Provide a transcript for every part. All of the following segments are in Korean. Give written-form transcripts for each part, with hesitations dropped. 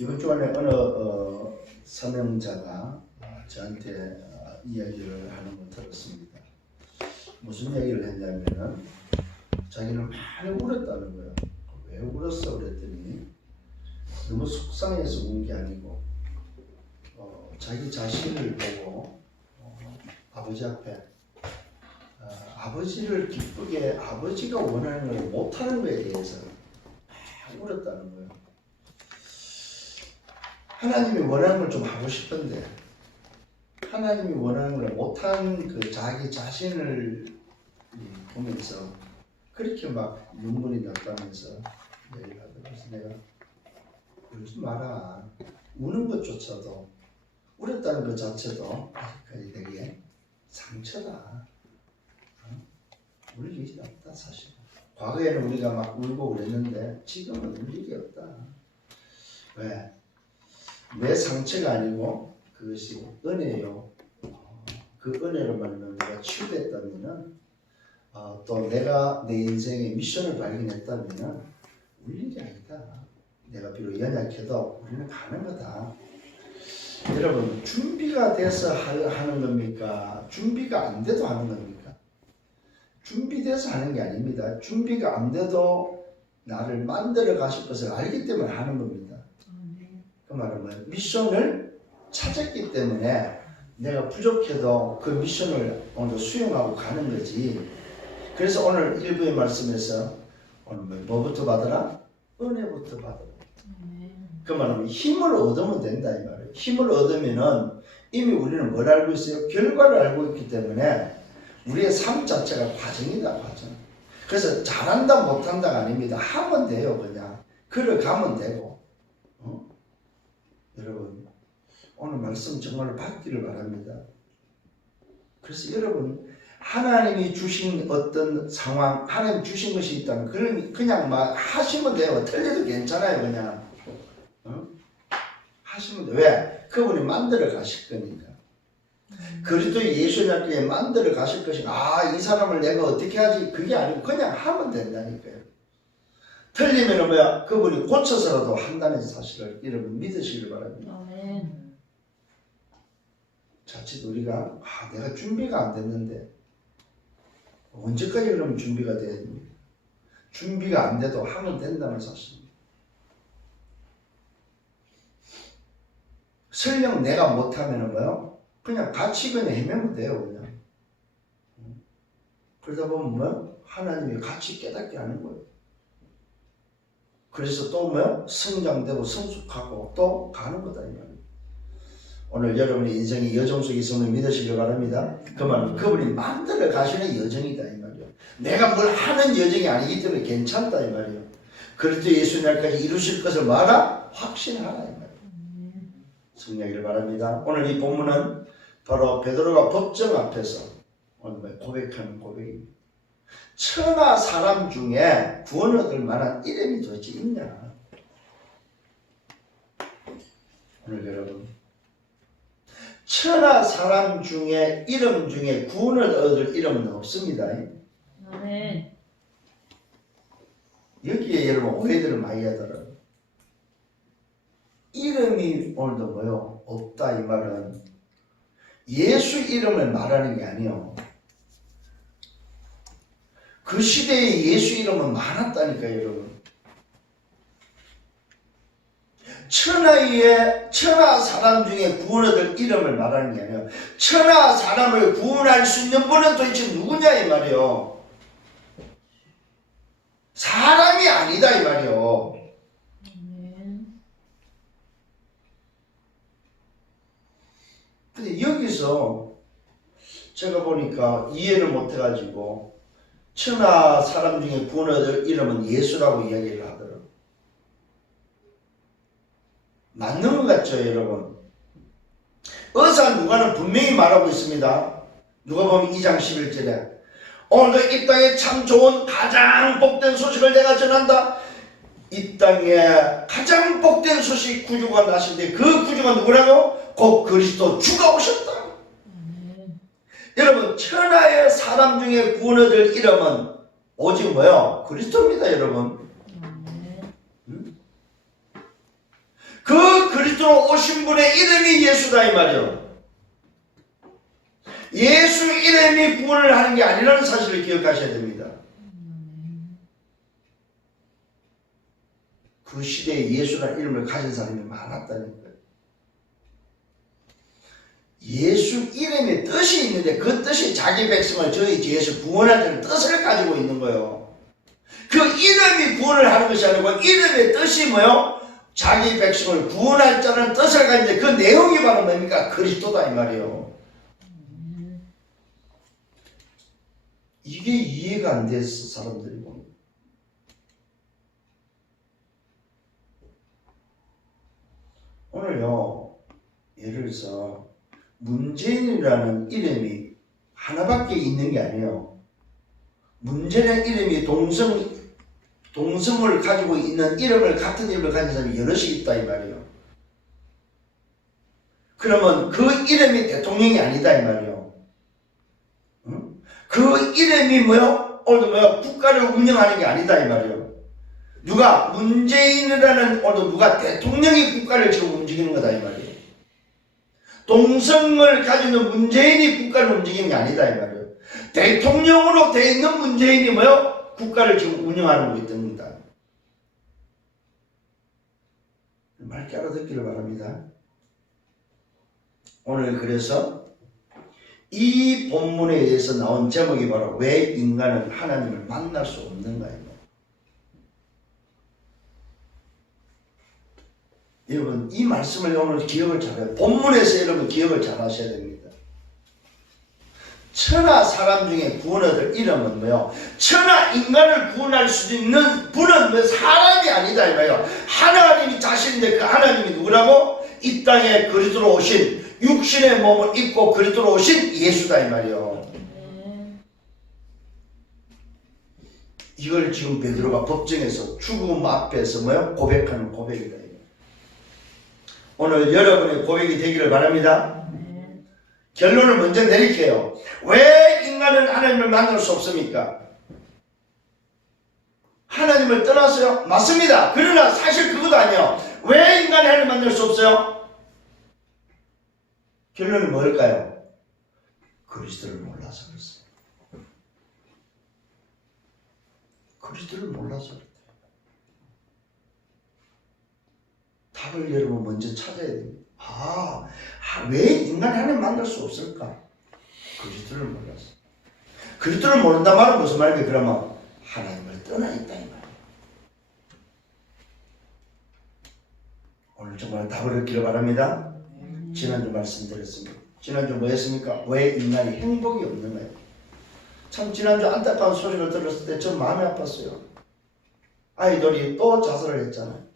이번 주간에 어느 사명자가 저한테 이야기를 하는 걸 들었습니다. 무슨 얘기를 했냐면은 자기는 많이 울었다는 거예요. 왜 울었어 그랬더니 너무 속상해서 운 게 아니고 자기 자신을 보고 아버지 앞에 아버지를 기쁘게 아버지가 원하는 걸 못하는 거에 대해서 울었다는 거예요. 하나님이 원하는 걸 좀 하고 싶은데 하나님이 원하는 걸 못한 그 자기 자신을 보면서 그렇게 막 눈물이 났다면서 얘기를 하더라고요. 그래서 내가 울지 마라. 우는 것조차도 울었다는 것 자체도 되게 상처다. 울 일이 없다 사실. 과거에는 우리가 막 울고 그랬는데 지금은 울 일이 없다. 왜? 내 상처가 아니고 그것이 은혜요. 그 은혜로 말하면 내가 치유됐다면은 또 내가 내 인생의 미션을 발견했다면은 울 일이 아니다. 내가 비록 연약해도 우리는 가는 거다. 여러분 준비가 돼서 하는 겁니까? 준비가 안 돼도 하는 겁니까? 준비돼서 하는 게 아닙니다. 준비가 안 돼도 나를 만들어 가실 것을 알기 때문에 하는 겁니다. 그 말은 뭐예요? 미션을 찾았기 때문에 내가 부족해도 그 미션을 오늘 수용하고 가는 거지. 그래서 오늘 일부의 말씀에서 오늘 뭐부터 받으라? 은혜부터 받으라. 그 말은 힘을 얻으면 된다 이 말이에요. 힘을 얻으면은 이미 우리는 뭘 알고 있어요? 결과를 알고 있기 때문에 우리의 삶 자체가 과정이다, 과정. 그래서 잘한다 못한다가 아닙니다. 하면 돼요. 그냥 걸어가면 되고. 여러분 오늘 말씀 정말 받기를 바랍니다. 그래서 여러분 하나님이 주신 어떤 상황, 하나님 주신 것이 있다면 그냥 막 하시면 돼요. 틀려도 괜찮아요. 그냥 하시면 돼요. 왜? 그분이 만들어 가실 거니까. 그리스도 예수님께 만들어 가실 것이고 이 사람을 내가 어떻게 하지? 그게 아니고 그냥 하면 된다니까요. 틀리면 뭐야? 그분이 고쳐서라도 한다는 사실을 여러분 믿으시길 바랍니다. 아멘. 자칫 우리가 내가 준비가 안 됐는데 언제까지 그러면 준비가 돼야 됩니까? 준비가 안 돼도 하면 된다는 사실입니다. 설령 내가 못하면 뭐요? 그냥 같이 그냥 헤매면 돼요. 그냥. 그러다 보면 뭐요? 하나님이 같이 깨닫게 하는 거예요. 그래서 또 뭐요? 성장되고 성숙하고 또 가는 거다 이 말이에요. 오늘 여러분의 인생이 여정 속에 있음을 믿으시길 바랍니다. 그 말은 그분이 만들어 가시는 여정이다 이 말이에요. 내가 뭘 하는 여정이 아니기 때문에 괜찮다 이 말이에요. 그리스도 예수 날까지 이루실 것을 말하 확신하라 이 말이에요. 승리하기를 바랍니다. 오늘 이 본문은 바로 베드로가 법정 앞에서 오늘 고백하는 고백입니다. 천하 사람 중에 구원 얻을 만한 이름이 도대체 있냐? 오늘 여러분 천하 사람 중에 이름 중에 구원을 얻을 이름은 없습니다. 아멘. 여기에 여러분 오해들을 많이 하더라고요. 이름이 오늘도 뭐요? 없다 이 말은 예수 이름을 말하는 게 아니에요. 그 시대에 예수 이름은 많았다니까요, 여러분. 천하 사람 중에 구원 얻을 이름을 말하는 게 아니에요. 천하 사람을 구원할 수 있는 분은 도대체 누구냐 이 말이에요. 사람이 아니다 이 말이에요. 근데 여기서 제가 보니까 이해를 못해가지고 천하 사람 중에 구원 얻을 이름은 예수라고 이야기를 하더라고요. 맞는 것 같죠 여러분? 의사 누가는 분명히 말하고 있습니다. 누가 보면 2장 11절에 오늘도 이 땅에 참 좋은 가장 복된 소식을 내가 전한다. 이 땅에 가장 복된 소식 구주가 나신데 그 구주가 누구라고? 곧 그리스도 주가 오셨다. 여러분 천하의 사람 중에 구원 얻을 이름은 오직 뭐요? 그리스도입니다 여러분. 그 그리스도로 오신 분의 이름이 예수다 이 말이요. 예수 이름이 구원을 하는 게 아니라는 사실을 기억하셔야 됩니다. 그 시대에 예수라는 이름을 가진 사람이 많았다는 거예요. 예수 이름의 뜻이 있는데 그 뜻이 자기 백성을 저희 죄에서 구원하자는 뜻을 가지고 있는 거예요. 그 이름이 구원을 하는 것이 아니고 이름의 뜻이 뭐요? 자기 백성을 구원할 자라는 뜻을 가지는데 그 내용이 바로 뭡니까? 그리스도다 이 말이에요. 이게 이해가 안 돼서 사람들이 보는 거예요. 오늘요, 예를 들어서 문재인이라는 이름이 하나밖에 있는 게 아니에요. 문재인이라는 이름이 동성을 가지고 있는 이름을 같은 이름을 가진 사람이 여럿이 있다 이 말이에요. 그러면 그 이름이 대통령이 아니다 이 말이에요. 응? 그 이름이 뭐요? 오늘 뭐요? 국가를 운영하는 게 아니다 이 말이에요. 누가 문재인이라는 오늘 누가 대통령이 국가를 지금 움직이는 거다 이 말이에요. 동성을 가지는 문재인이 국가를 움직이는 게 아니다 이 말이에요. 대통령으로 돼 있는 문재인이 뭐요? 국가를 지금 운영하는 거 있던 겁니다. 맑게 알아듣기를 바랍니다. 오늘 그래서 이 본문에 의해서 나온 제목이 바로 왜 인간은 하나님을 만날 수 없는가요? 여러분 이 말씀을 오늘 기억을 잘해요. 본문에서 여러분 기억을 잘 하셔야 됩니다. 천하 사람 중에 구원 얻을 이름은 뭐요? 천하 인간을 구원할 수 있는 분은 뭐 사람이 아니다 이 말이에요. 하나님이 자신인데 그 하나님이 누구라고? 이 땅에 그리스도로 오신 육신의 몸을 입고 그리스도로 오신 예수다 이 말이에요. 이걸 지금 베드로가 법정에서 죽음 앞에서 뭐요? 고백하는 고백이다. 오늘 여러분의 고백이 되기를 바랍니다. 결론을 먼저 내릴게요. 왜 인간은 하나님을 만날 수 없습니까? 하나님을 떠났어요? 맞습니다. 그러나 사실 그것도 아니에요. 왜 인간이 하나님을 만날 수 없어요? 결론은 뭘까요? 그리스도를 몰라서 그렇습니다. 그리스도를 몰라서 그렇다. 답을 여러분 먼저 찾아야 됩니다. 왜 인간이 하나님 만날 수 없을까? 그리스도를 몰랐어. 그리스도를 모른다 말은 무슨 말이에요? 그러면 하나님을 떠나 있다 이 말이에요. 오늘 정말 답을 얻기를 바랍니다. 지난주 말씀드렸습니다. 지난주 뭐 했습니까? 왜 인간이 행복이 없는가요? 참 지난주 안타까운 소리를 들었을 때 전 마음이 아팠어요. 아이돌이 또 자살을 했잖아요.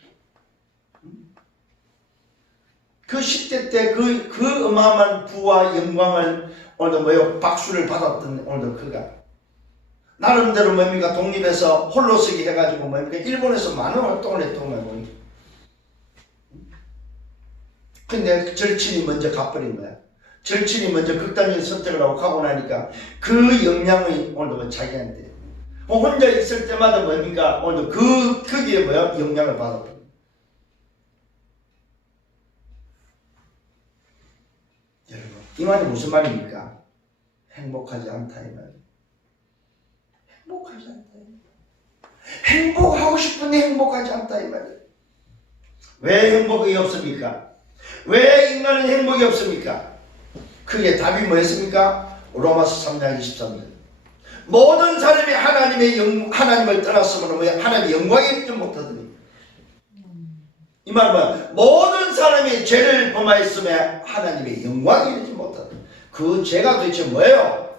그 10대 때 그 어마어마한 부와 영광을 오늘도 뭐요? 박수를 받았던 오늘도 그가 나름대로 뭡니까? 독립해서 홀로서기 해가지고 뭡니까? 일본에서 많은 활동을 했던 거예요. 근데 절친이 먼저 가버린 거야. 절친이 먼저 극단적인 선택을 하고 가고 나니까 그 영향이 오늘도 자기한테 혼자 있을 때마다 뭡니까? 오늘도 거기에 뭐야? 영향을 받았다. 여러분, 이 말이 무슨 말입니까? 행복하지 않다 이 말이에요. 행복하지 않다 이 말이에요. 행복하고 싶은데 행복하지 않다 이 말이에요. 왜 행복이 없습니까? 왜 인간은 행복이 없습니까? 그게 답이 뭐였습니까? 로마서 3장 23절. 모든 사람이 하나님을 떠났으면 왜 하나님의 영광에 있지 못하더니 이 말은 뭐야? 모든 사람이 죄를 범하였으며 하나님의 영광에 이르지 못하다. 그 죄가 도대체 뭐예요?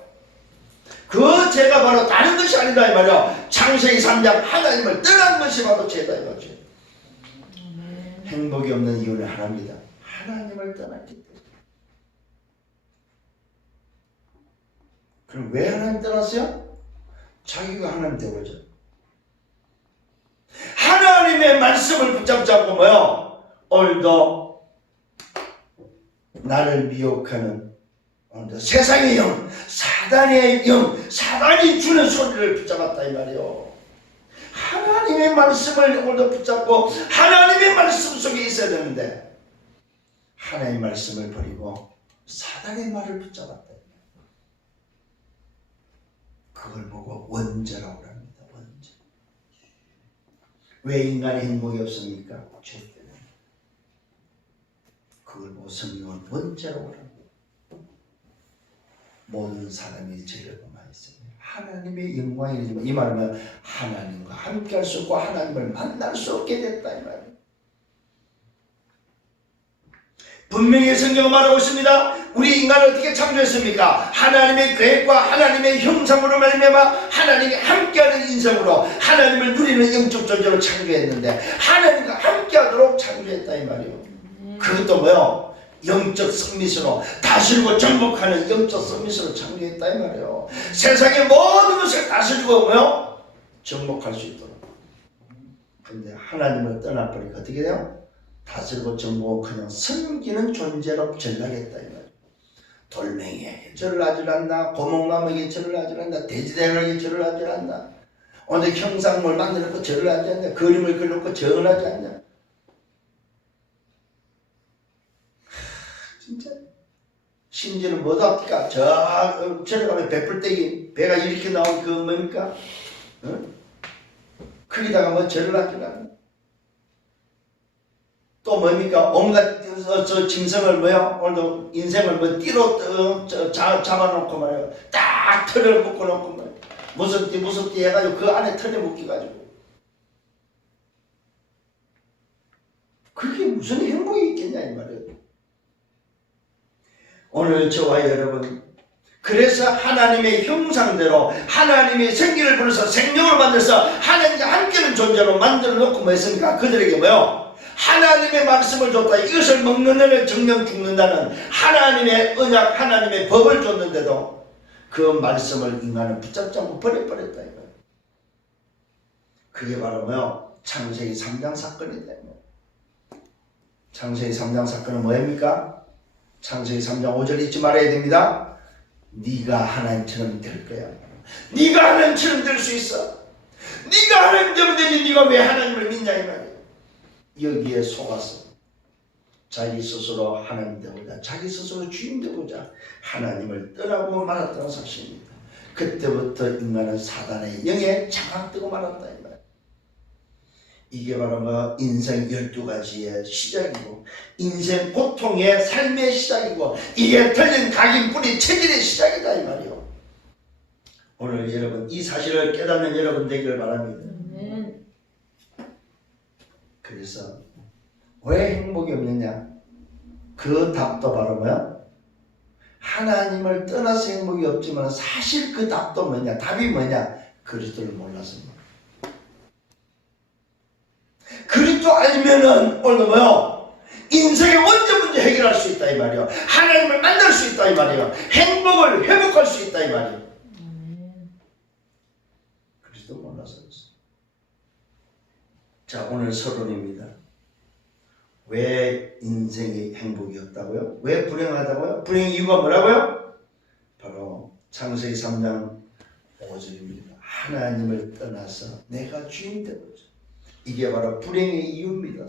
그 죄가 바로 다른 것이 아니다 이 말이야. 창세기 3장 하나님을 떠난 것이 바로 죄다 이거죠. 행복이 없는 이유는 하나입니다. 하나님을 떠났기 때문에. 그럼 왜 하나님 떠났어요? 자기가 하나님 되고자. 하나님의 말씀을 붙잡자고 뭐요? 오늘도 나를 미혹하는 오늘도 세상의 영, 사단의 영, 사단이 주는 소리를 붙잡았다 이 말이요. 하나님의 말씀을 오늘도 붙잡고 하나님의 말씀 속에 있어야 되는데 하나님의 말씀을 버리고 사단의 말을 붙잡았다. 그걸 보고 원죄라고 합니다. 원죄. 왜 인간의 행복이 없습니까? 죄 때문에. 그걸 보고 성경은 원죄라고 합니다. 모든 사람이 죄를 범하였습니다. 하나님의 영광이지만 이 말은 하나님과 함께할 수 없고 하나님을 만날 수 없게 됐다 이 말이에요. 분명히 성경은 말하고 있습니다. 우리 인간을 어떻게 창조했습니까? 하나님의 계획과 하나님의 형상으로 말미암아 하나님이 함께하는 인성으로 하나님을 누리는 영적 존재로 창조했는데 하나님과 함께하도록 창조했다 이 말이에요. 그것도 뭐요? 영적 서밋으로 다스리고 정복하는 영적 서밋으로 창조했다 이 말이에요. 세상의 모든 것을 다스리고 뭐요? 정복할 수 있도록. 근데 하나님을 떠나버리니까 어떻게 돼요? 다스리고 정복은 그냥 섬기는 존재로 전락했다 이 말이에요. 돌멩이에게 절을 하질 않나, 고목나무에게 절을 하질 않나, 돼지대로에게 절을 하질 않나, 오늘 형상물 만들어놓고 절을 하지 않냐, 그림을 그려놓고 절을 하지 않냐. 진짜 심지어는 뭐도 합니까? 절에 가면 배풀떼기 배가 이렇게 나온 그 뭡니까? 거기다가 뭐 절을 하질 않나. 또 뭡니까? 온갖 짐승을 뭐야? 오늘도 인생을 뭐 띠로 잡아놓고 말이야. 딱 털을 묶어놓고 말이야. 무슨 띠 해가지고 그 안에 털에 묶여가지고. 그게 무슨 행복이 있겠냐 이 말이에요. 오늘 저와 여러분, 그래서 하나님의 형상대로 하나님의 생기를 불어서 생명을 만들어서 하나님과 함께하는 존재로 만들어 놓고 뭐 했습니까? 그들에게 뭐요? 하나님의 말씀을 줬다. 이것을 먹는 애는 정령 죽는다는 하나님의 언약, 하나님의 법을 줬는데도 그 말씀을 인간은 붙잡지 않고 버려버렸다 이거예요. 그게 바로 뭐요? 창세기 3장 사건이다. 창세기 3장 사건은 뭐입니까? 창세기 3장 5절 잊지 말아야 됩니다. 네가 하나님처럼 될 거야. 네가 하나님처럼 될 수 있어. 네가 하나님 되면 되지. 네가 왜 하나님을 믿냐 이 말이야. 여기에 속아서 자기 스스로 하나님 되고자, 자기 스스로 주인 되고자 하나님을 떠나고 말았다는 사실입니다. 그때부터 인간은 사단의 영에 장악되고 말았다 이 말이야. 이게 바로 뭐 인생 12가지의 시작이고 인생 고통의 삶의 시작이고 이게 틀린 각인 뿌리 체질의 시작이다 이 말이요. 오늘 여러분 이 사실을 깨닫는 여러분 되기를 바랍니다. 그래서 왜 행복이 없느냐? 그 답도 바로 뭐야? 하나님을 떠나서 행복이 없지만 사실 그 답도 뭐냐? 답이 뭐냐? 그리스도를 몰라서입니다. 그리스도 알면은 오늘 뭐요? 인생의 원전 문제 해결할 수 있다 이 말이요. 하나님을 만날 수 있다 이 말이요. 행복을 회복할 수 있다 이 말이요. 그리스도 몰라서 그렇습니다. 자, 오늘 서론입니다. 왜 인생이 행복이 없다고요? 왜 불행하다고요? 불행 이유가 뭐라고요? 바로 창세기 3장 5절입니다. 하나님을 떠나서 내가 주인 되고자. 이게 바로 불행의 이유입니다.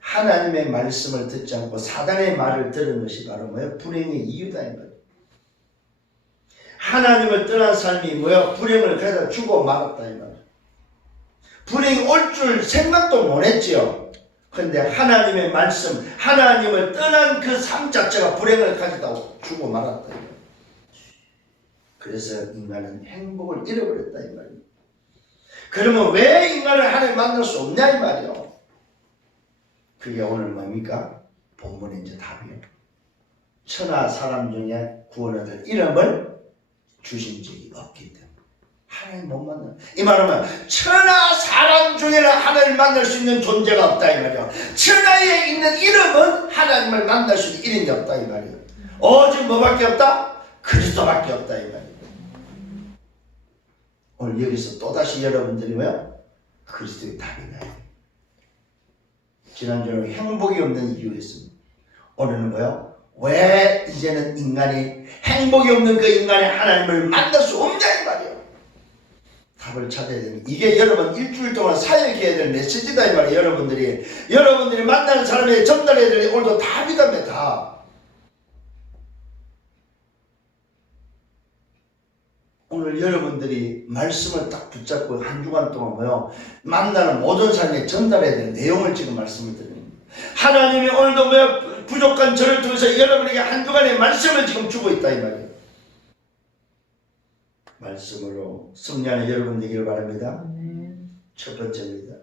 하나님의 말씀을 듣지 않고 사단의 말을 들은 것이 바로 뭐예요? 불행의 이유다 이 말이에요. 하나님을 떠난 삶이 뭐예요? 불행을 가져다 주고 말았다 이 말이에요. 불행이 올 줄 생각도 못 했지요. 그런데 하나님의 말씀, 하나님을 떠난 그 삶 자체가 불행을 가져다 주고 말았다 이 말이에요. 그래서 인간은 행복을 잃어버렸다 이 말이에요. 그러면 왜 인간을 하나님 만날 수 없냐 이 말이에요. 그게 오늘 뭡니까? 본문의 이제 답이에요. 천하 사람 중에 구원을 얻을 이름을 주신 적이 없기 때문에 하나님 못 만나. 이 말하면 천하 사람 중에는 하나님을 만날 수 있는 존재가 없다 이 말이에요. 천하에 있는 이름은 하나님을 만날 수 있는 이름이 없다 이 말이에요. 오직 뭐밖에 없다? 그리스도밖에 없다 이 말이에요. 오늘 여기서 또다시 여러분들이 뭐야? 그리스도의 답이 나요. 지난주에는 행복이 없는 이유였습니다. 오늘은 뭐야? 왜 이제는 인간이 행복이 없는 그 인간의 하나님을 만날 수 없냐 이 말이에요. 답을 찾아야 됩니다. 이게 여러분 일주일 동안 사역해야 될 메시지다 이 말이에요. 여러분들이 만나는 사람에게 전달해야 될 오늘도 답이다며 답. 오늘 여러분들이 말씀을 딱 붙잡고 한 주간 동안 뭐요? 만나는 모든 사람에게 전달해야 될 내용을 지금 말씀을 드립니다. 하나님이 오늘도 뭐요? 부족한 저를 통해서 여러분에게 한 주간의 말씀을 지금 주고 있다 이 말이에요. 말씀으로 승리하는 여러분 되기를 바랍니다. 첫 번째입니다.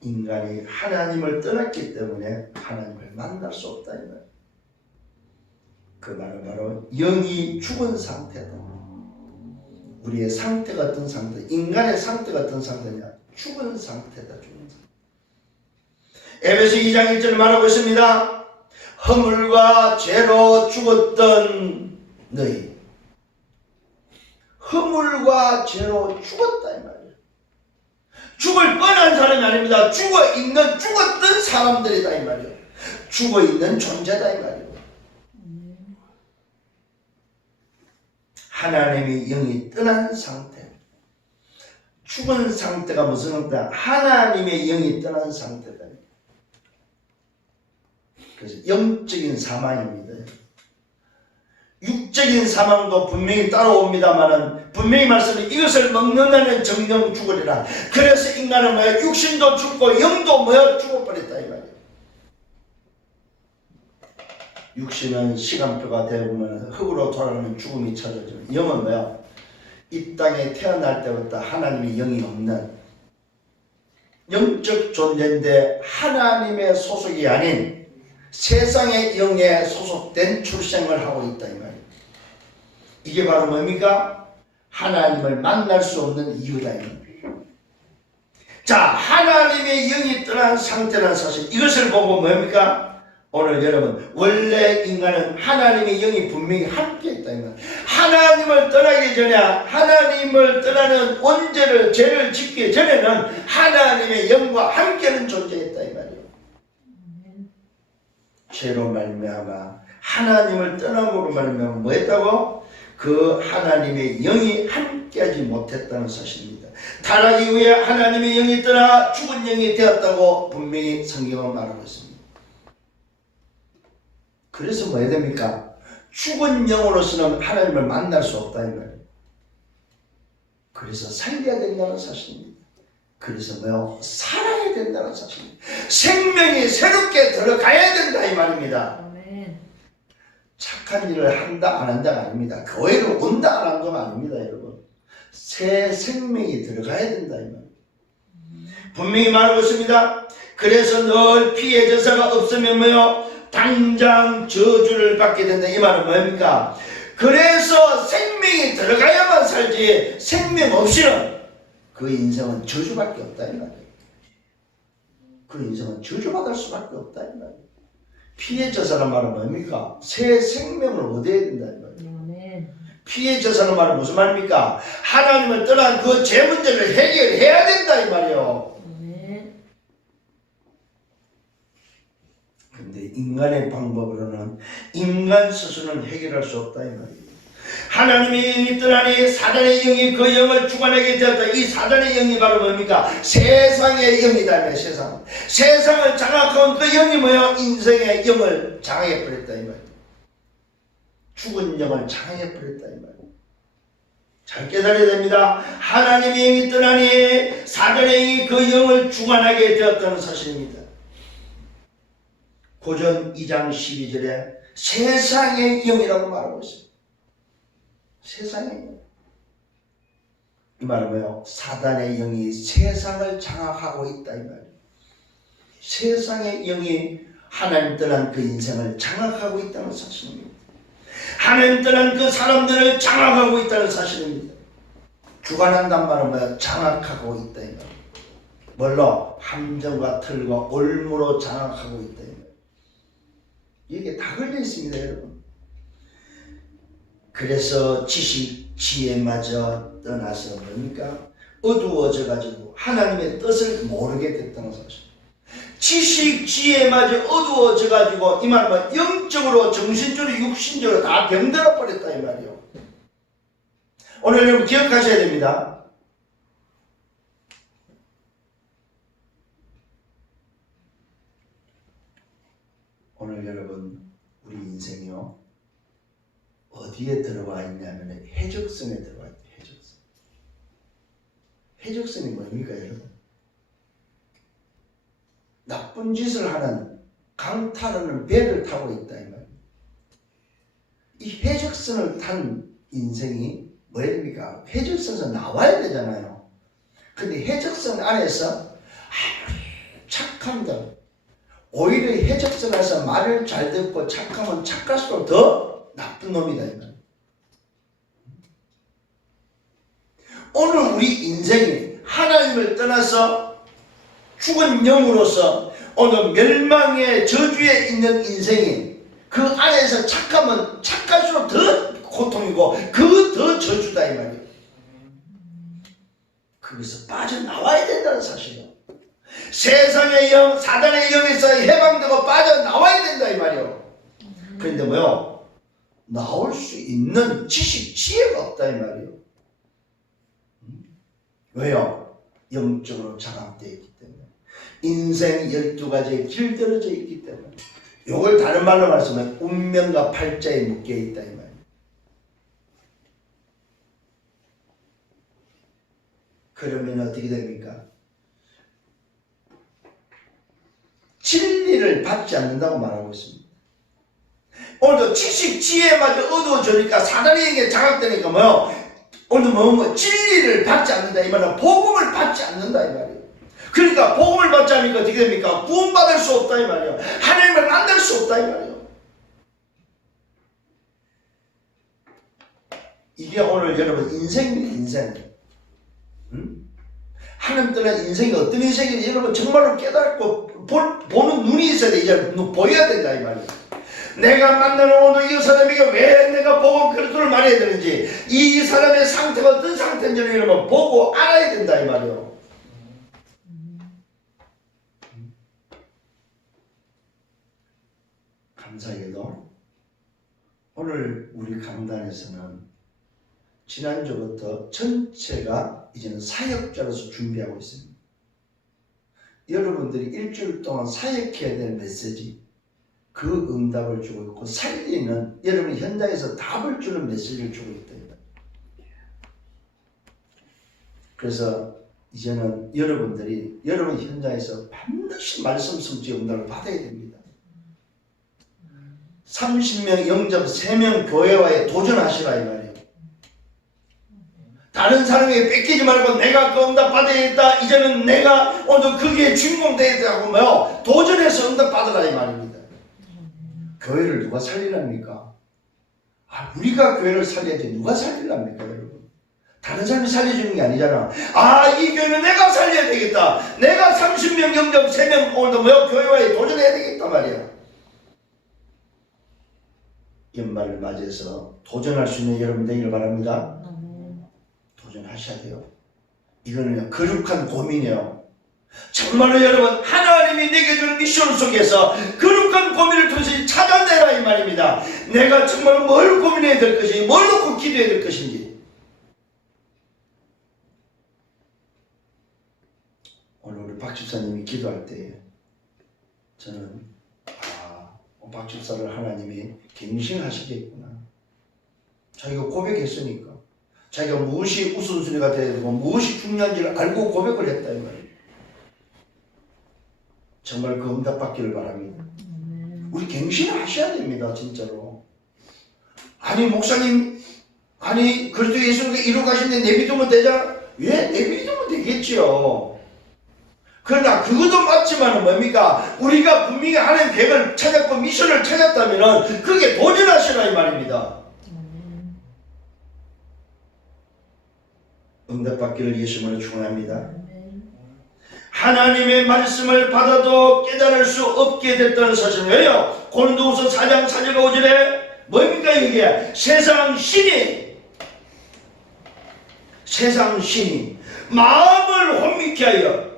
인간이 하나님을 떠났기 때문에 하나님을 만날 수 없다 이 말이에요. 그 말은 바로 영이 죽은 상태다. 우리의 상태가 어떤 상태? 인간의 상태가 어떤 상태냐? 죽은 상태다. 죽은 상태. 에베소 2장 1절을 말하고 있습니다. 허물과 죄로 죽었던 너희. 허물과 죄로 죽었다 이 말이에요. 죽을 뻔한 사람이 아닙니다. 죽었던 사람들이다 이 말이에요. 죽어있는 존재다 이 말이에요. 하나님의 영이 떠난 상태. 죽은 상태가 무슨 상태야? 하나님의 영이 떠난 상태다. 그래서 영적인 사망입니다. 육적인 사망도 분명히 따라옵니다만은 분명히 말씀은 이것을 먹는다는 정령 죽으리라. 그래서 인간은 뭐야? 육신도 죽고 영도 뭐야? 죽어버렸다 이 말이에요. 육신은 시간표가 되면 흙으로 돌아가는 죽음이 찾아지면 영은 뭐야? 이 땅에 태어날 때부터 하나님의 영이 없는 영적 존재인데 하나님의 소속이 아닌 세상의 영에 소속된 출생을 하고 있다 이 말이에요. 이게 바로 뭡니까? 하나님을 만날 수 없는 이유다 이 말이에요. 자, 하나님의 영이 떠난 상태라는 사실, 이것을 보고 뭡니까? 오늘 여러분, 원래 인간은 하나님의 영이 분명히 함께 있다 이 말이에요. 하나님을 떠나기 전에, 하나님을 떠나는 원죄를, 죄를 짓기 전에는 하나님의 영과 함께는 존재했다 이 말이에요. 죄로 말미암아 하나님을 떠남으로 말미암아 뭐 했다고? 그 하나님의 영이 함께하지 못했다는 사실입니다. 타락 이후에 하나님의 영이 떠나 죽은 영이 되었다고 분명히 성경은 말하고 있습니다. 그래서 뭐 해야 됩니까? 죽은 영으로서는 하나님을 만날 수 없다 이 말이에요. 그래서 살려야 된다는 사실입니다. 그래서 뭐요? 살아야 된다는 사실입니다. 생명이 새롭게 들어가야 된다 이 말입니다. 착한 일을 한다 안 한다가 아닙니다. 교회를 온다 안 한다가 아닙니다 여러분. 새 생명이 들어가야 된다 이 말입니다. 분명히 말하고 있습니다. 그래서 늘 피해 제사가 없으면 뭐요? 당장 저주를 받게 된다. 이 말은 뭡니까? 그래서 생명이 들어가야만 살지 생명 없이는 그 인생은 저주밖에 없다 이 말이에요. 그 인생은 저주받을 수밖에 없다 이 말이에요. 피해 제사란 말은 뭡니까? 새 생명을 얻어야 된다 이 말이에요. 피해 제사는 말은 무슨 말입니까? 하나님을 떠난 그 죄 문제를 해결해야 된다 이 말이에요. 근데 인간의 방법으로는 인간 스스로는 해결할 수 없다 이 말이에요. 하나님의 영이 떠나니 사단의 영이 그 영을 주관하게 되었다. 이 사단의 영이 바로 뭡니까? 세상의 영이다. 세상을 장악한 그 영이 뭐야? 인생의 영을 장악해버렸다 이 말이에요. 죽은 영을 장악해버렸다 이 말이에요. 잘 깨달아야 됩니다. 하나님의 영이 떠나니 사단의 영이 그 영을 주관하게 되었다는 사실입니다. 고전 2장 12절에 세상의 영이라고 말하고 있습니다. 세상의 영. 이 말은 뭐예요? 사단의 영이 세상을 장악하고 있다 이 말이에요. 세상의 영이 하나님 떠난 그 인생을 장악하고 있다는 사실입니다. 하나님 떠난 그 사람들을 장악하고 있다는 사실입니다. 주관한단 말은 뭐예요? 장악하고 있다 이 말이에요. 뭘로? 함정과 틀과 올무로 장악하고 있다 이 말이에요. 이게 다 걸려 있습니다 여러분. 그래서 지식, 지혜마저 떠나서 뭡니까? 어두워져 가지고 하나님의 뜻을 모르게 됐다는 사실. 지식, 지혜마저 어두워져 가지고 이 말은 영적으로, 정신적으로, 육신적으로 다 병들어 버렸다 이 말이에요. 오늘 여러분 기억하셔야 됩니다. 오늘 여러분 우리 인생이요 어디에 들어와 있냐면 해적선에 들어와 있다. 해적선. 해적선이 뭡니까 여러분? 나쁜 짓을 하는 강탈하는 배를 타고 있다 이 말이에요. 이 해적선을 탄 인생이 뭐입니까? 해적선에서 나와야 되잖아요. 근데 해적선 안에서 착함들 오히려 해적선에서 말을 잘 듣고 착하면 착할수록 더 나쁜 놈이다 이 말이에요. 오늘 우리 인생이 하나님을 떠나서 죽은 영으로서 오늘 멸망의 저주에 있는 인생이 그 안에서 착하면 착할수록 더 고통이고 그 더 저주다 이 말이에요. 거기서 빠져나와야 된다는 사실이에요. 세상의 영, 사단의 영에서 해방되고 빠져나와야 된다 이 말이에요. 그런데 뭐요? 나올 수 있는 지식, 지혜가 없다 이 말이에요. 왜요? 영적으로 장악되어 있기 때문에. 인생 12가지의 길들어져 있기 때문에. 이걸 다른 말로 말씀하면 운명과 팔자에 묶여 있다 이 말이에요. 그러면 어떻게 됩니까? 진리를 받지 않는다고 말하고 있습니다. 오늘도 지식, 지혜마저 어두워지니까 사단에게 장악되니까 뭐요? 오늘 뭐 진리를 받지 않는다 이 말은 복음을 받지 않는다 이 말이에요. 그러니까 복음을 받지 않으니까 어떻게 됩니까? 구원받을 수 없다 이 말이에요. 하나님을 만날 수 없다 이 말이에요. 이게 오늘 여러분 인생입니다. 인생. 하나님 떠난 인생이 어떤 인생인지 여러분 정말로 깨닫고 보는 눈이 있어야 돼. 이제 보여야 된다 이 말이에요. 내가 만나는 오늘 이 사람에게 왜 내가 복음 그리스도를 말해야 되는지 이 사람의 상태가 어떤 상태인지를 여러분 보고 알아야 된다 이 말이에요. 감사하게도 오늘 우리 강단에서는 지난주부터 전체가 이제는 사역자로서 준비하고 있습니다. 여러분들이 일주일 동안 사역해야 될 메시지 그 응답을 주고 있고 살리는 여러분이 현장에서 답을 주는 메시지를 주고 있다. 그래서 이제는 여러분들이 여러분 현장에서 반드시 말씀 성취 응답을 받아야 됩니다. 30명 영접 3명 교회와에 도전하시라 이 말이에요. 다른 사람에게 뺏기지 말고 내가 그 응답 받아야겠다. 이제는 내가 오늘 그게 주인공 되겠다고 뭐요? 도전해서 응답 받으라 이 말입니다. 교회를 누가 살리랍니까? 우리가 교회를 살려야지 누가 살리랍니까 여러분? 다른 사람이 살려주는 게 아니잖아. 이 교회는 내가 살려야 되겠다. 내가 30명 영접 3명 오늘도 뭐요? 교회와에 도전해야 되겠다 말이야. 연말을 맞이해서 도전할 수 있는 여러분 되기를 바랍니다. 도전하셔야 돼요. 이거는 거룩한 고민이에요. 정말로 여러분 하나님이 내게 주는 미션 속에서 거룩한 고민을 통해서 찾아내라 이 말입니다. 내가 정말 뭘 고민해야 될 것인지 뭘 놓고 기도해야 될 것인지. 오늘 우리 박 집사님이 기도할 때 저는 박 집사를 하나님이 갱신하시겠구나. 자기가 고백했으니까 자기가 무엇이 우선순위가 되어야 되고 무엇이 중요한지를 알고 고백을 했다 이 말이에요. 정말 그 응답 받기를 바랍니다. 우리 갱신하셔야 됩니다. 진짜로. 아니 목사님 그래도 예수님께 이루어 가시는데 내 믿으면 되잖아. 내 믿으면 되겠지요. 그러나 그것도 맞지만 뭡니까? 우리가 분명히 하나님 계획을 찾았고 미션을 찾았다면 그게 도전하시라 이 말입니다. 응답받기를 예수님으로 축원합니다. 하나님의 말씀을 받아도 깨달을 수 없게 됐다는 사실은 왜요? 고린도후서 4장 4절과 5절에 뭡니까 이게? 세상 신이 마음을 혼미케 하여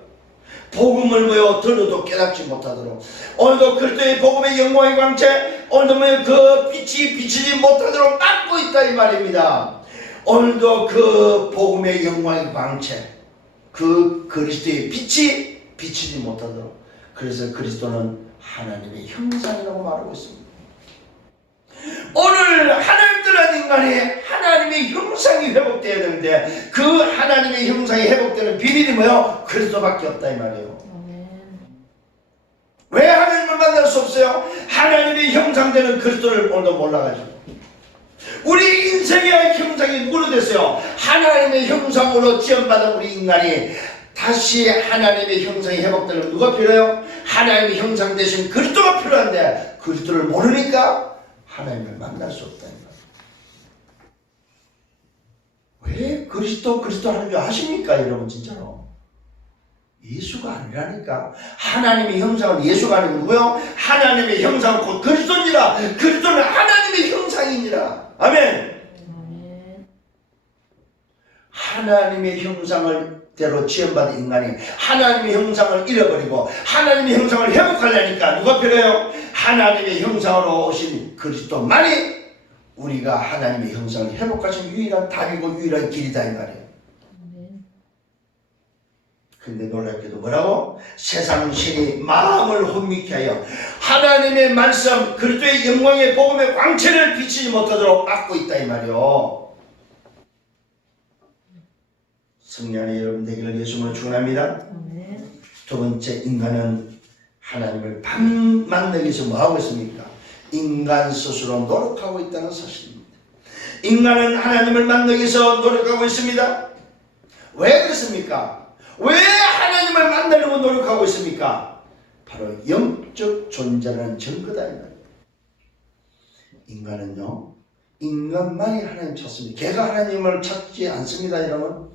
복음을 들어도 깨닫지 못하도록 오늘도 그리스도의 복음의 영광의 광채 오늘도 그 빛이 비치지 못하도록 막고 있다 이 말입니다. 오늘도 그 복음의 영광의 광채 그 그리스도의 빛이 비치지 못하도록 그래서 그리스도는 하나님의 형상이라고 말하고 있습니다. 오늘 하나님 떠난 인간이 하나님의 형상이 회복되어야 되는데 그 하나님의 형상이 회복되는 비밀이 뭐예요? 그리스도밖에 없다 이 말이에요. 왜 하나님을 만날 수 없어요? 하나님의 형상되는 그리스도를 오늘도 몰라가지고 우리 인생의 형상이 누구로 됐어요? 하나님의 형상으로 지원받은 우리 인간이 다시 하나님의 형상이 회복되는 누가 필요해요? 하나님의 형상 대신 그리스도가 필요한데 그리스도를 모르니까 하나님을 만날 수 없다. 왜 그리스도 하는 줄 아십니까 여러분? 진짜로 예수가 아니라니까. 하나님의 형상은 예수가 아니고 누구요? 하나님의 형상은 곧 그리스도니라. 그리스도는 하나님의 형상이니라. 아멘. 하나님의 형상을 대로 지원받은 인간이 하나님의 형상을 잃어버리고 하나님의 형상을 회복하려니까 누가 필요해요? 하나님의 형상으로 오신 그리스도만이 우리가 하나님의 형상을 회복하신 유일한 답이고 유일한 길이다 이 말이에요. 근데 놀랍게도 뭐라고? 세상 신이 마음을 혼미케 하여 하나님의 말씀 그리스도의 영광의 복음의 광채를 비치지 못하도록 막고 있다 이 말이에요. 성령의 여러분 되기를 예수님으로 축원합니다. 두 번째, 인간은 하나님을 만나기 위해서 뭐하고 있습니까? 인간 스스로 노력하고 있다는 사실입니다. 인간은 하나님을 만나기 위해서 노력하고 있습니다. 왜 그렇습니까? 왜 하나님을 만나려고 노력하고 있습니까? 바로 영적 존재라는 증거다 이 말이에요. 인간은요, 인간만이 하나님 찾습니다. 걔가 하나님을 찾지 않습니다 여러분.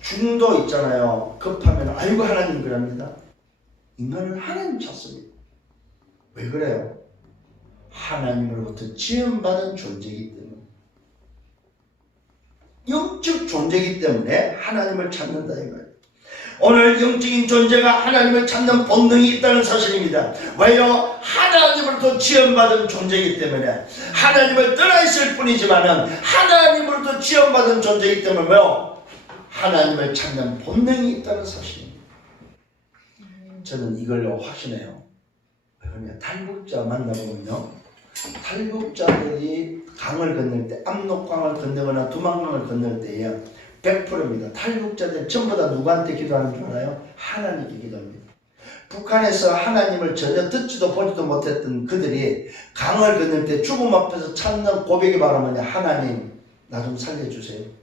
중도 있잖아요. 급하면 아이고 하나님 그럽니다. 인간은 하나님 찾습니다. 왜 그래요? 하나님으로부터 지원받은 존재이기 때문에, 영적 존재이기 때문에 하나님을 찾는다 이거예요. 오늘 영적인 존재가 하나님을 찾는 본능이 있다는 사실입니다. 왜요? 하나님으로부터 지원받은 존재이기 때문에, 하나님을 떠나 있을 뿐이지만은 하나님으로부터 지원받은 존재이기 때문에 뭐요? 하나님을 찾는 본능이 있다는 사실입니다. 저는 이걸로 확신해요. 왜 그러냐? 탈북자 만나보면요, 탈북자들이 강을 건널 때, 압록강을 건너거나 두만강을 건널 때에 100%입니다. 탈북자들 전부 다 누구한테 기도하는 줄 알아요? 하나님께 기도합니다. 북한에서 하나님을 전혀 듣지도 보지도 못했던 그들이 강을 건널 때 죽음 앞에서 찾는 고백이 바로 뭐냐? 하나님, 나 좀 살려주세요.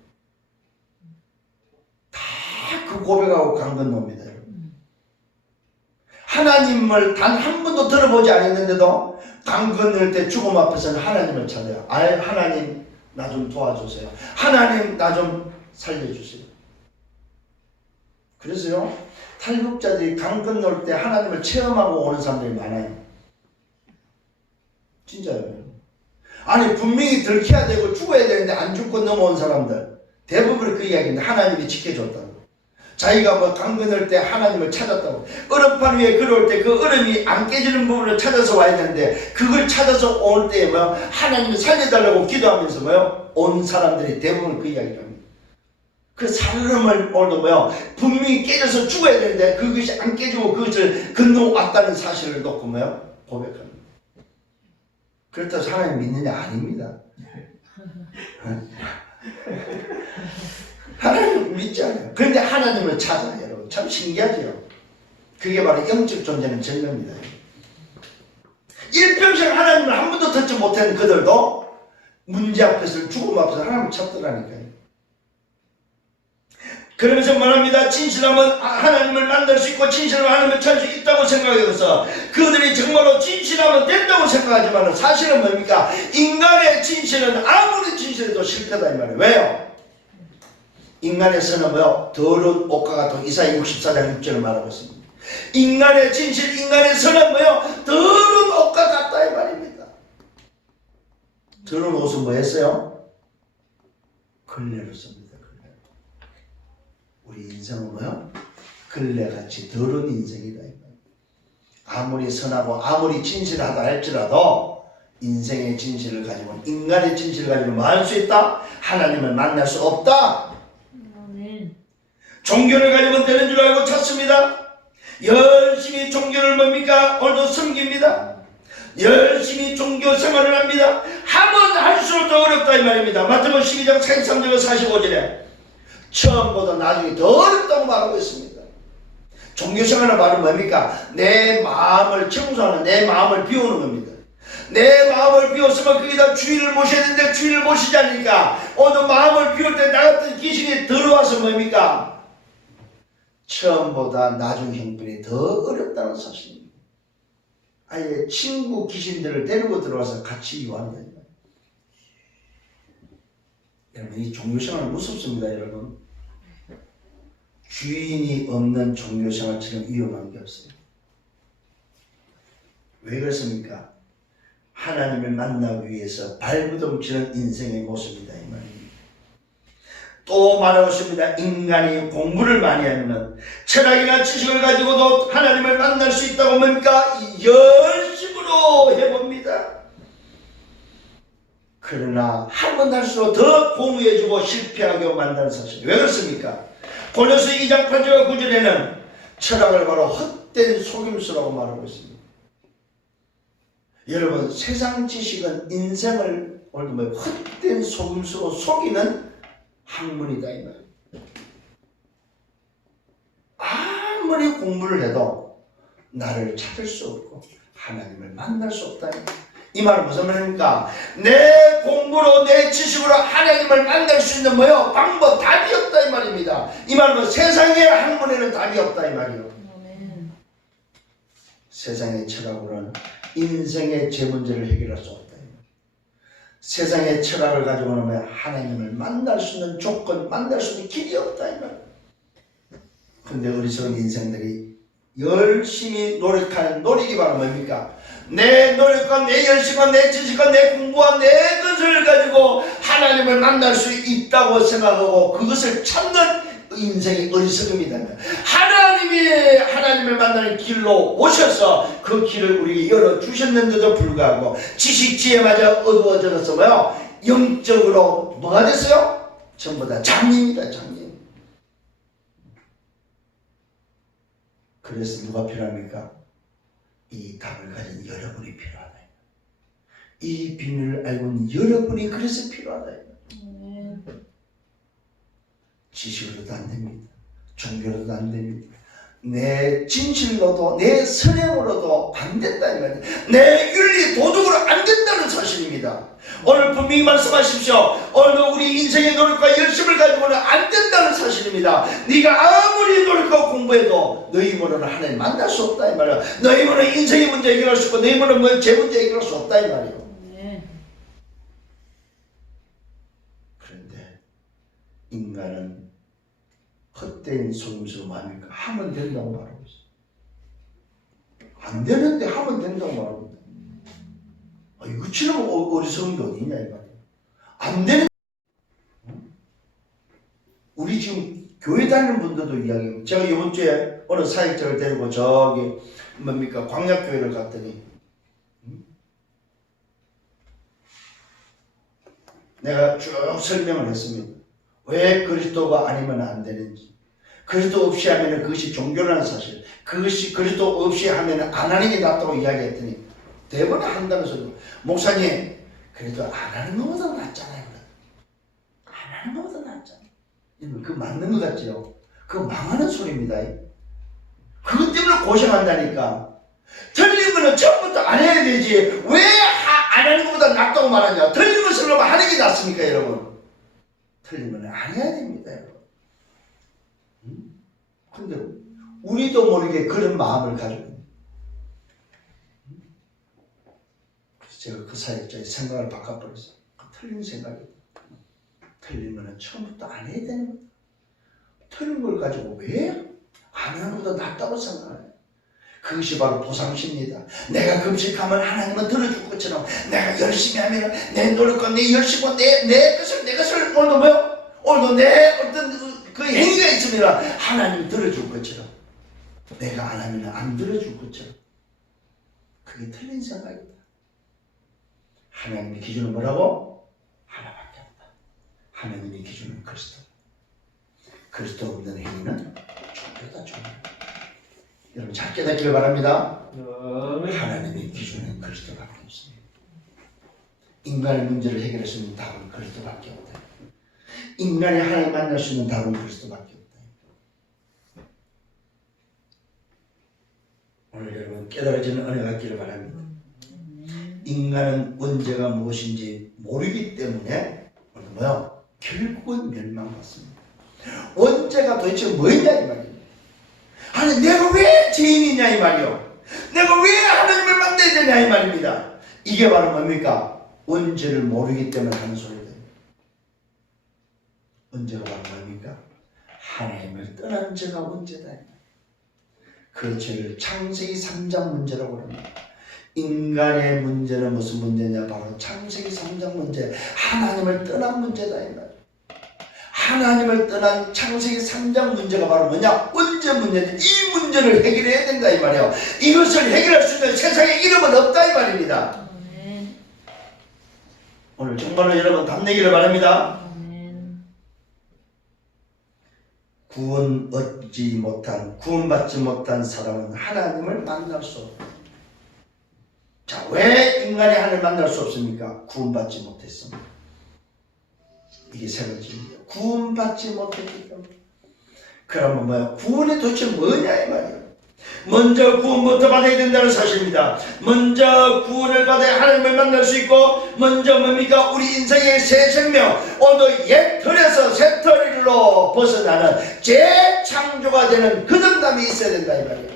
다 그 고백하고 강 건너옵니다. 하나님을 단 한 번도 들어보지 않았는데도 강 건널 때 죽음 앞에서는 하나님을 찾아요. 하나님, 나 좀 도와주세요. 하나님, 나 좀 살려주세요. 그래서요, 탈북자들이 강 건널 때 하나님을 체험하고 오는 사람들이 많아요. 진짜요. 아니, 분명히 들켜야 되고 죽어야 되는데 안 죽고 넘어온 사람들, 대부분 그 이야기인데 하나님이 지켜줬다고. 자기가 뭐 강 건널 때 하나님을 찾았다고. 얼음판 위에 걸어올 때 그 얼음이 안 깨지는 부분을 찾아서 와야 되는데, 그걸 찾아서 올 때에 뭐 하나님이 살려달라고 기도하면서 뭐요, 온 사람들이 대부분 그 이야기를 합니다. 그 사람을 오늘도 뭐요, 분명히 깨져서 죽어야 되는데 그것이 안 깨지고 그것을 건너왔다는 사실을 놓고 뭐요, 고백합니다. 그렇다고 해서 하나님 믿느냐? 아닙니다. 하나님을 믿지 않아요. 그런데 하나님을 찾아요. 여러분, 참 신기하죠. 그게 바로 영적 존재는 증거입니다. 일평생 하나님을 한 번도 듣지 못한 그들도 문제 앞에서, 죽음 앞에서 하나님을 찾더라니까요. 그러면서 말합니다. 진실하면 하나님을 만날 수 있고 진실하면 하나님을 찾을 수 있다고 생각해서 그들이 정말로 진실하면 된다고 생각하지만 사실은 뭡니까? 인간의 진실은 아무리 진실해도 실패다 이 말이에요. 왜요? 인간의 선은 뭐요? 더러운 옷과 같은 이사야 64장 6절을 말하고 있습니다. 인간의 진실, 인간의 선은 뭐요? 더러운 옷과 같다 이 말입니다. 더러운 옷은 뭐 했어요? 걸레로 씁니다. 우리 인생은 뭐요? 걸레같이 더러운 인생이다. 아무리 선하고 아무리 진실하다 할지라도 인생의 진실을 가지고, 인간의 진실을 가지고 뭐 할 수 있다? 하나님을 만날 수 없다. 종교를 가지고 되는 줄 알고 찾습니다. 열심히 종교를 뭡니까? 오늘도 섬깁니다. 열심히 종교 생활을 합니다. 하면 할수록 더 어렵다 이 말입니다. 마태복음 12장 43절과 45절에 처음보다 나중에 더 어렵다고 말하고 있습니다. 종교 생활의 말은 뭡니까? 내 마음을 청소하는, 내 마음을 비우는 겁니다. 내 마음을 비웠으면 거기다 주인을 모셔야 되는데 주인을 모시지 않으니까 오늘 마음을 비울 때 나 같은 귀신이 들어와서 뭡니까? 처음보다 나중 형편이 더 어렵다는 사실입니다. 아예 친구 귀신들을 데리고 들어와서 같이 유한다. 여러분, 이 종교생활은 무섭습니다. 여러분, 주인이 없는 종교생활처럼 위험한 게 없어요. 왜 그렇습니까? 하나님을 만나기 위해서 발부둥치는 인생의 모습이다 이 말입니다. 또 말하고 있습니다. 인간이 공부를 많이 하면 철학이나 지식을 가지고도 하나님을 만날 수 있다고 뭡니까? 열심으로 해봅니다. 그러나 하면 할수록 더 공유해주고 실패하게 만드는 사실. 왜 그렇습니까? 골로새 2장 8절과 9절에는 철학을 바로 헛된 속임수라고 말하고 있습니다. 여러분, 세상 지식은 인생을 오늘도 헛된 속임수로 속이는 학문이다 이 말. 아무리 공부를 해도 나를 찾을 수 없고 하나님을 만날 수 없다 이 말은 무슨 말입니까? 내 공부로 내 지식으로 하나님을 만날 수 있는 뭐요? 방법, 답이 없다 이 말입니다. 이 말은 세상의 학문에는 답이 없다 이 말이요. 세상의 철학으로는 인생의 제 문제를 해결할 수 없다. 세상의 철학을 가지고 오면 하나님을 만날 수 있는 조건, 만날 수 있는 길이 없다 이 말. 근데 어리석은 인생들이 열심히 노력하는 노력이 바로 뭡니까? 내 노력과 내 열심과 내 지식과 내 공부와 내 것을 가지고 하나님을 만날 수 있다고 생각하고 그것을 찾는 인생이 어리석음이다. 하나님을 만나는 길로 오셔서 그 길을 우리에게 열어주셨는데도 불구하고 지식 지혜마저 어두워져서 뭐요? 영적으로 뭐가 됐어요? 전부 다 장님이다 장님. 그래서 누가 필요합니까? 이 답을 가진 여러분이 필요하다. 이 비밀을 알고 있는 여러분이 그래서 필요하다. 지식으로도 안 됩니다. 종교로도 안 됩니다. 내 진실로도 내 선행으로도 안 된다 이 말이에요. 내 윤리 도덕으로 안 된다는 사실입니다. 오늘 분명히 말씀하십시오. 오늘 우리 인생의 노력과 열심을 가지고는 안 된다는 사실입니다. 네가 아무리 노력하고 공부해도 너희 힘으로는 하나님 만날 수 없다 이 말이에요. 너희 힘으로는 인생의 문제 해결할 수 있고 너희 힘으로는 제 문제 해결할 수 없다 이 말이에요. 그런데 인간은 헛된 속임수로 말하니까 하면 된다고 말하고 있어. 안 되는데 하면 된다고 말하고 있다. 이거처럼 어리석은 게 어디냐 이 말이야. 안 되는. 우리 지금 교회 다니는 분들도 이야기해요. 제가 이번 주에 어느 사역자를 데리고 저기 뭡니까 광약교회를 갔더니 내가 쭉 설명을 했습니다. 왜 그리스도가 아니면 안 되는지. 그리스도 없이 하면 그것이 종교라는 사실. 그것이 그리스도 없이 하면 안 하는 게 낫다고 이야기했더니 대번에 한다는 소리. 목사님, 그래도 안 하는 것보다 낫잖아요. 안 하는 것보다 낫잖아요. 그 맞는 것 같죠? 그거 망하는 소리입니다. 그것 때문에 고생한다니까. 틀린 거는 처음부터 안 해야 되지. 왜 안 하는 것보다 낫다고 말하냐. 틀린 것을 하는 게 낫습니까 여러분? 틀린 거는 안 해야 됩니다 여러분. 근데 우리도 모르게 그런 마음을 가지고 그래서 제가 그 사역자의 생각을 바꿔버렸어요. 틀린 생각이에요. 틀린 거는 처음부터 안 해야 되는 거예요. 틀린 걸 가지고 왜 안 하는 것보다 낫다고 생각해요. 그것이 바로 보상심입니다. 내가 금식하면 하나님은 들어줄 것처럼 내가 열심히 하면 내 노력과 내 열심과 내 것을 오늘도 뭐요? 오늘도 내 어떤 그 행위가 있으면 하나님이 들어줄 것처럼 내가 안 하면 안 들어줄 것처럼 그게 틀린 생각이다. 하나님의 기준은 뭐라고? 하나밖에 없다. 하나님의 기준은 그리스도. 그리스도 없는 행위는 종교다 종교. 여러분 잘 깨닫기를 바랍니다. 아멘. 하나님의 기준은 그리스도밖에 없습니다. 인간의 문제를 해결할 수 있는 답은 그리스도밖에 없다. 인간이 하나님 만날 수 있는 답은 그리스도밖에 없다. 오늘 여러분 깨달아지는 은혜가 있기를 바랍니다. 인간은 언제가 무엇인지 모르기 때문에 오늘 뭐요? 결국은 멸망받습니다. 언제가 도대체 뭐냐 이 말이에요. 아니 내가 왜 죄인이냐 이 말이요. 내가 왜 하나님을 만나야 되냐 이 말입니다. 이게 바로 뭡니까? 언제를 모르기 때문에 하는 소리예요. 언제가 바로 뭡니까? 하나님을 떠난 죄가 언제다. 그 죄를 창세기 3장 문제라고 합니다. 인간의 문제는 무슨 문제냐? 바로 창세기 3장 문제, 하나님을 떠난 문제다 이 말. 하나님을 떠난 창세기 3장 문제가 바로 뭐냐? 언제 문제냐? 이 문제를 해결해야 된다 이 말이에요. 이것을 해결할 수 있는 세상에 이름은 없다 이 말입니다. 아멘. 오늘 정말로 여러분 답내기를 바랍니다. 아멘. 구원받지 못한 사람은 하나님을 만날 수 없다. 자, 왜 인간이 하나님을 만날 수 없습니까? 구원받지 못했습니다. 이게 세 번째입니다. 구원받지 못했기 때문에. 그러면 뭐야? 구원이 도대체 뭐냐 이 말이에요. 먼저 구원부터 받아야 된다는 사실입니다. 먼저 구원을 받아야 하나님을 만날 수 있고, 먼저 뭡니까? 우리 인생의 새 생명, 오늘 옛 틀에서 새 틀로 벗어나는 재창조가 되는 거듭남이 있어야 된다 이 말이에요.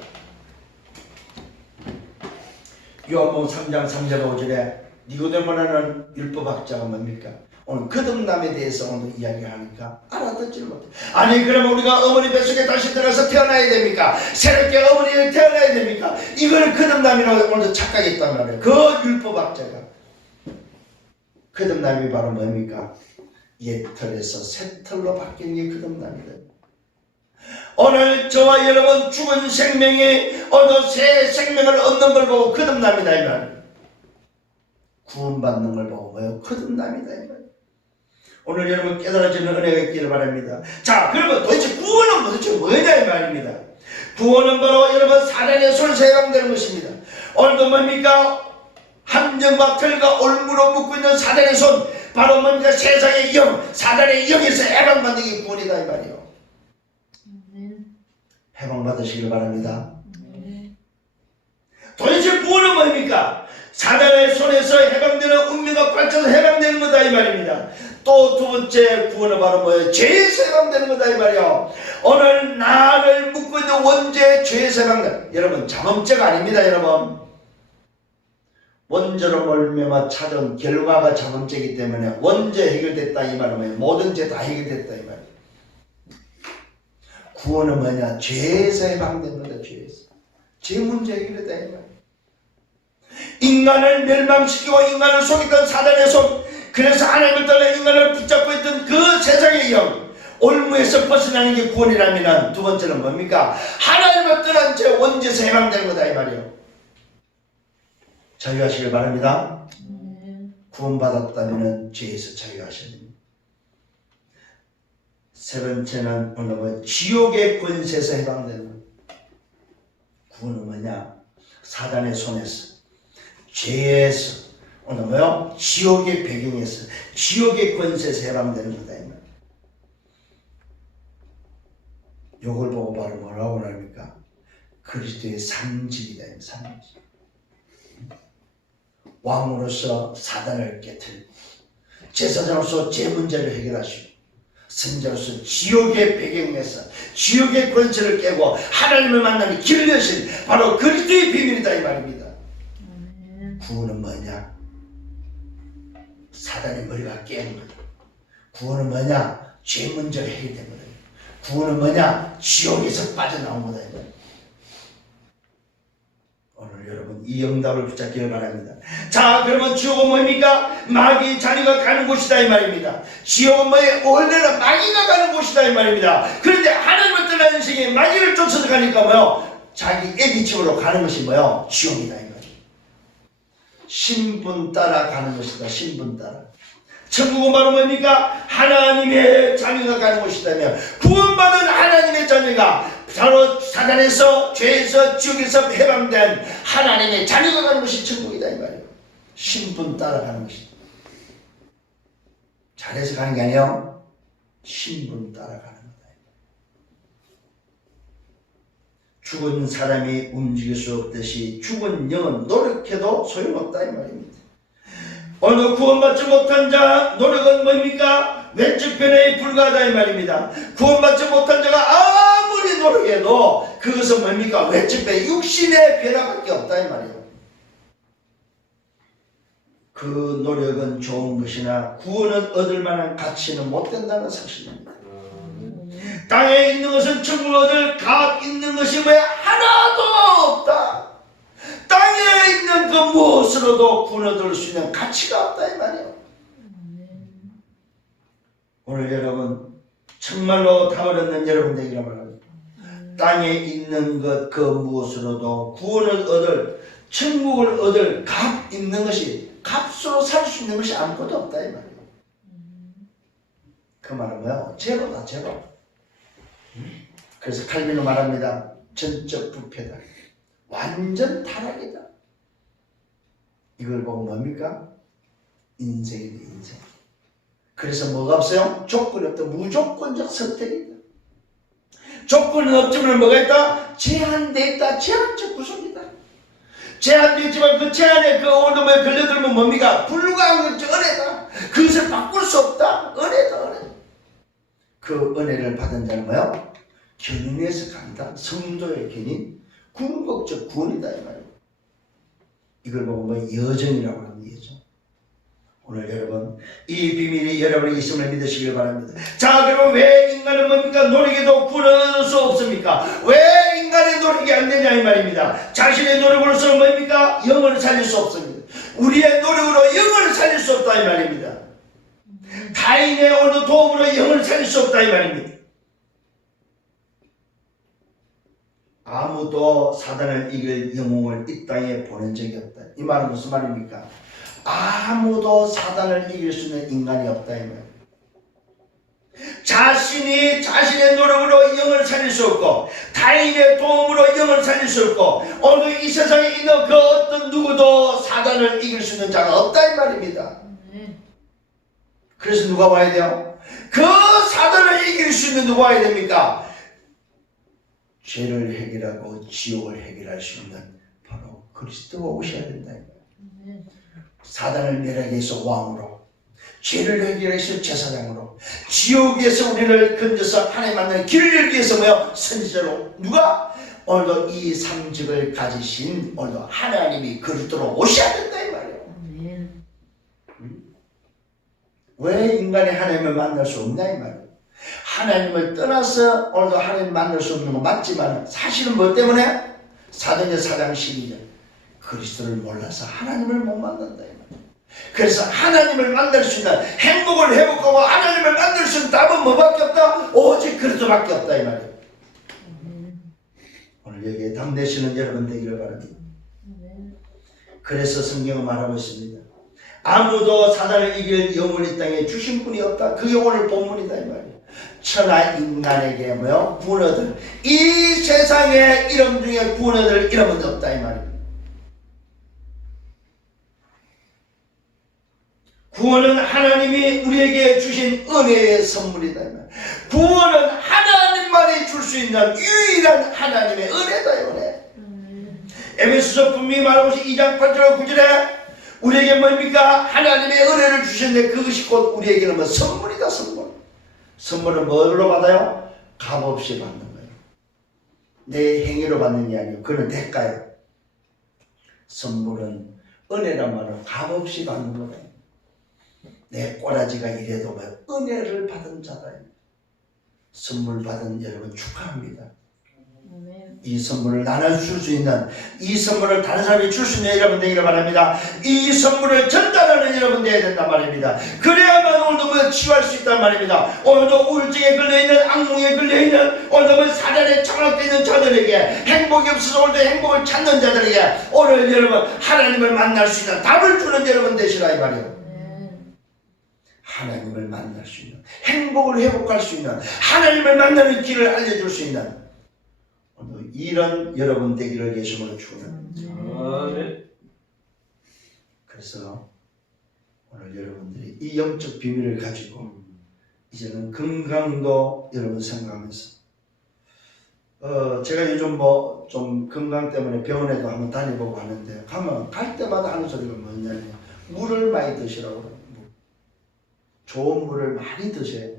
요한복음 3장 3절 5절에 니고데모라는 율법학자가 뭡니까? 오늘 거듭남에 대해서 오늘 이야기하니까 알아듣지를 못해. 아니 그러면 우리가 어머니 뱃속에 다시 들어서 태어나야 됩니까? 새롭게 어머니를 태어나야 됩니까? 이걸 거듭남이라고 오늘도 착각했단 말이에요. 그 율법학자가. 거듭남이 바로 뭡니까? 옛 털에서 새 털로 바뀌는 게 거듭남이다. 오늘 저와 여러분 죽은 생명이 어느 새 생명을 얻는 걸 보고 거듭남이다 이 말. 구원받는 걸 보고 뭐예요? 거듭남이다 이 말. 오늘 여러분 깨달아지는 은혜가 있기를 바랍니다. 자, 그러면 도대체 구원은 도대체 뭐냐 이 말입니다. 구원은 바로 여러분 사단의 손에서 해방되는 것입니다. 오늘도 뭡니까? 함정과 틀과 올무로 묶고 있는 사단의 손, 바로 뭡니까? 세상의 영, 사단의 영에서 해방받는 게 구원이다 이 말이에요. 해방받으시길 바랍니다. 도대체 구원은 뭡니까? 사단의 손에서 해방되는 운명과 발전에서 해방되는 거다 이 말입니다. 또 두 번째 구원은 바로 뭐예요? 죄에서 해방되는 거다 이 말이에요. 오늘 나를 묶고 있는 원죄의 죄에서 해방되는, 여러분 자범죄가 아닙니다 여러분. 원죄로 몰매마 찾은 결과가 자범죄이기 때문에 원죄 해결됐다 이 말은 뭐예요? 모든 죄 다 해결됐다 이 말이에요. 구원은 뭐냐? 죄에서 해방된 거다. 죄에서. 죄 문제 해결됐다 이 말이에요. 인간을 멸망시키고 인간을 속이던 사단의 손, 그래서 하나님을 떠나 인간을 붙잡고 있던 그 세상의 영, 올무에서 벗어나는 게 구원이라면 두 번째는 뭡니까? 하나님을 떠난 죄 원죄에서 해방되는 거다 이 말이에요. 자유하시길 바랍니다. 구원받았다면 죄에서 자유하셔야 됩니다. 세 번째는 오늘 뭐 지옥의 권세에서 해방되는 거예요. 구원은 뭐냐? 사단의 손에서, 죄에서, 오늘 뭐요? 지옥의 배경에서, 지옥의 권세에서 해방되는 거다 이 말. 요걸 보고 바로 뭐라고 합니까? 그리스도의 상징이다 이 상징. 왕으로서 사단을 깨뜨리고, 제사장으로서 죄 문제를 해결하시고, 선자로서 지옥의 배경에서 지옥의 권세를 깨고 하나님을 만나는 길을 여신 바로 그리스도의 비밀이다 이 말입니다. 구원은 뭐냐? 사단의 머리가 깨는 거다. 구원은 뭐냐? 죄 문제가 해결된 거다. 구원은 뭐냐? 지옥에서 빠져나온 거다. 오늘 여러분 이 응답을 붙잡기를 바랍니다. 자, 그러면 지옥은 뭡니까? 마귀 자녀가 가는 곳이다 이 말입니다. 지옥은 뭐예요? 원래는 마귀가 가는 곳이다 이 말입니다. 그런데 하나님을 떠난 인생에 마귀를 쫓아서 가니까 뭐요? 자기 애비집으로 가는 것이 뭐요? 지옥이다 이 말이에요. 신분 따라 가는 것이다. 신분 따라. 천국은 바로 뭡니까? 하나님의 자녀가 가는 곳이다면, 구원받은 하나님의 자녀가 바로 사단에서 죄에서 지옥에서 해방된 하나님의 자녀가 가는 것이 천국이다 이 말이에요. 신분 따라가는 것이다. 잘해서 가는 게 아니에요. 신분 따라가는 거다. 죽은 사람이 움직일 수 없듯이 죽은 영은 노력해도 소용없다 이 말입니다. 오늘 구원받지 못한 자 노력은 뭡니까? 왼쪽 변화에 불과하다 이 말입니다. 구원받지 못한 자가 아무리 노력해도 그것은 뭡니까? 왼쪽 변화, 육신의 변화밖에 없다 이 말이에요. 그 노력은 좋은 것이나 구원을 얻을 만한 가치는 못 된다는 사실입니다. 땅에 있는 것은 천국을 얻을 값 있는 것이 왜 하나도 없다. 땅에 있는 그 무엇으로도 구원 얻을 수 있는 가치가 없다 이 말이에요. 오늘 여러분 정말로 답을 얻는 여러분들이라 말합니다. 땅에 있는 것 그 무엇으로도 구원을 얻을 천국을 얻을 값 있는 것이 값으로 살 수 있는 것이 아무것도 없다 이 말이에요. 그 말은 뭐야? 제로다 제로. 그래서 칼빈은 말합니다. 전적 부패다. 완전 타락이다. 이걸 보고 뭡니까? 인생이다 인생. 그래서 뭐가 없어요? 조건이 없다. 무조건적 선택이다. 조건은 없지만 뭐가 있다? 제한되어 있다. 제한적 구속이다. 제한되어 있지만 그 제한에 그 오름에 걸려들면 뭡니까? 불가항력적 은혜다. 그것을 바꿀 수 없다. 은혜다 은혜. 그 은혜를 받은 자는 뭐요? 견인에서 간다. 성도의 견인. 궁극적 구원이다 이 말이에요. 이걸 보고 뭐 여정이라고 하는 여정. 오늘 여러분 이 비밀이 여러분의 있음을 믿으시길 바랍니다. 자 그럼 왜 인간은 뭡니까? 노력해도 구원을 얻을 수 없습니까? 왜 인간의 노력이 안 되냐 이 말입니다. 자신의 노력으로서 뭡니까? 영을 살릴 수 없습니다. 우리의 노력으로 영을 살릴 수 없다 이 말입니다. 타인의 어느 도움으로 영을 살릴 수 없다 이 말입니다. 아무도 사단을 이길 영웅을 이 땅에 보낸 적이 없다. 이 말은 무슨 말입니까? 아무도 사단을 이길 수 있는 인간이 없다 이 말이에요. 자신이 자신의 노력으로 영을 살릴 수 없고 타인의 도움으로 영을 살릴 수 없고 오늘 이 세상에 있는 그 어떤 누구도 사단을 이길 수 있는 자가 없다 이 말입니다. 그래서 누가 와야 돼요? 그 사단을 이길 수 있는 누가 와야 됩니까? 죄를 해결하고 지옥을 해결할 수 있는 바로 그리스도가 오셔야 된다. 사단을 멸하기 위해서 왕으로, 죄를 해결하기 위해서 제사장으로, 지옥에서 우리를 건져서 하나님 만나는 길을 열기 위해서 뭐요? 선지자로. 누가? 오늘도 이 상직을 가지신 오늘도 하나님이 그리스도로 오셔야 된다 이 말이에요. 왜 인간이 하나님을 만날 수 없냐 이 말이에요. 하나님을 떠나서 오늘도 하나님 만날 수 없는 건 맞지만 사실은 뭐 때문에? 사도행전 4장 12절 그리스도를 몰라서 하나님을 못 만난다 이 말이에요. 그래서 하나님을 만날 수 있는 행복을 회복하고 하나님을 만날 수 있는 답은 뭐밖에 없다? 오직 그리스도밖에 없다 이 말이에요. 오늘 여기에 답 내시는 여러분 되기를 바랍니다. 그래서 성경은 말하고 있습니다. 아무도 사단을 이길 영원히 땅에 주신 분이 없다. 그게 오늘 본문이다 이 말이에요. 천하 인간에게 뭐요? 구원 얻을 이 세상의 이름 중에 구원 얻을 이름은 없다 이 말이에요. 구원은 하나님이 우리에게 주신 은혜의 선물이다 이 말이에요. 구원은 하나님만이 줄 수 있는 유일한 하나님의 은혜다 이 은혜. 에베소서 분명히 말하고 2장 8절 9절에 우리에게 뭡니까? 하나님의 은혜를 주셨는데 그것이 곧 우리에게는 뭐 선물이다 선물. 선물은 뭘로 받아요? 값없이 받는 거예요. 내 행위로 받는 게 아니고 그는 대가예요. 선물은 은혜란 말은 값없이 받는 거예요. 내 꼬라지가 이래도 뭐 은혜를 받은 자다. 선물 받은 여러분 축하합니다. 이 선물을 나눠줄 수 있는 이 선물을 다른 사람이 줄 수 있는 여러분 되기를 바랍니다. 이 선물을 전달하는 여러분 되어야 된단 말입니다. 그래야만 오늘도 치유할 수 있단 말입니다. 오늘도 우울증에 걸려있는 악몽에 걸려있는 오늘도 사단에 장악되어 있는 자들에게 행복이 없어서 오늘도 행복을 찾는 자들에게 오늘 여러분 하나님을 만날 수 있는 답을 주는 여러분 되시라 이 말이에요. 하나님을 만날 수 있는 행복을 회복할 수 있는 하나님을 만나는 길을 알려줄 수 있는 이런 여러분 되기를 예수님으로 축원합니다. 아멘. 그래서 오늘 여러분들이 이 영적 비밀을 가지고 이제는 건강도 여러분 생각하면서 제가 요즘 뭐 좀 건강 때문에 병원에도 한번 다녀보고 하는데 가면 갈 때마다 하는 소리가 뭐냐면 물을 많이 드시라고 그래요. 좋은 물을 많이 드세요.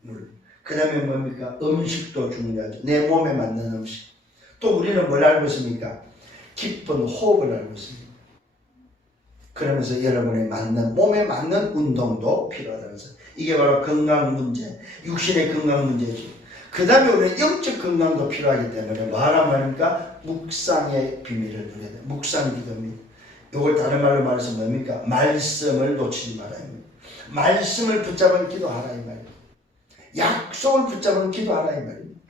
물. 그 다음에 뭡니까? 음식도 중요하죠. 내 몸에 맞는 음식. 또 우리는 뭘 알고 있습니까? 깊은 호흡을 알고 있습니다. 그러면서 여러분의 맞는 몸에 맞는 운동도 필요하다는 거죠. 이게 바로 건강 문제, 육신의 건강 문제죠. 그 다음에 우리는 영적 건강도 필요하기 때문에 뭐 하란 말입니까? 묵상의 비밀을 누려야 돼요. 묵상 기도입니다. 이걸 다른 말로 말해서 뭡니까? 말씀을 놓치지 말아야 합니다. 말씀을 붙잡은 기도하라 이 말입니다. 약속을 붙잡은 기도하라 이 말입니다.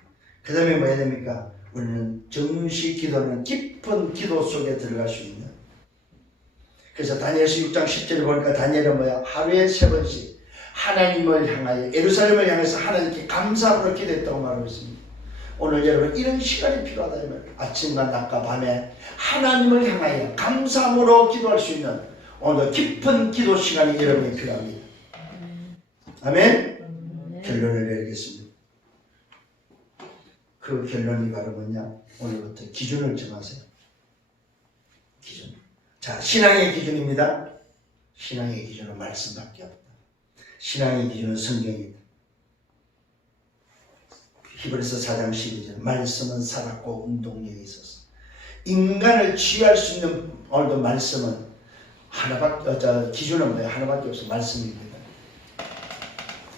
그 다음에 뭐 해야 됩니까? 우리는 정시 기도는 깊은 기도 속에 들어갈 수 있는. 그래서 다니엘서 6장 10절에 보니까 다니엘은 뭐야? 하루에 3번씩 하나님을 향하여 예루살렘을 향해서 하나님께 감사함으로 기도했다고 말하고 있습니다. 오늘 여러분 이런 시간이 필요하다 이 말이에요. 아침과 낮과 밤에 하나님을 향하여 감사함으로 기도할 수 있는 오늘 깊은 기도 시간이 여러분이 필요합니다. 아멘? 결론을 내리겠습니다. 그 결론이 바로 뭐냐? 오늘부터 기준을 정하세요. 기준. 자, 신앙의 기준입니다. 신앙의 기준은 말씀밖에 없다. 신앙의 기준은 성경이다. 히브리서 4장 12절 말씀은 살았고 운동력이 있었어. 인간을 치유할 수 있는 오늘도 말씀은 하나밖에 기준은 뭐예요? 하나밖에 없어. 말씀입니다.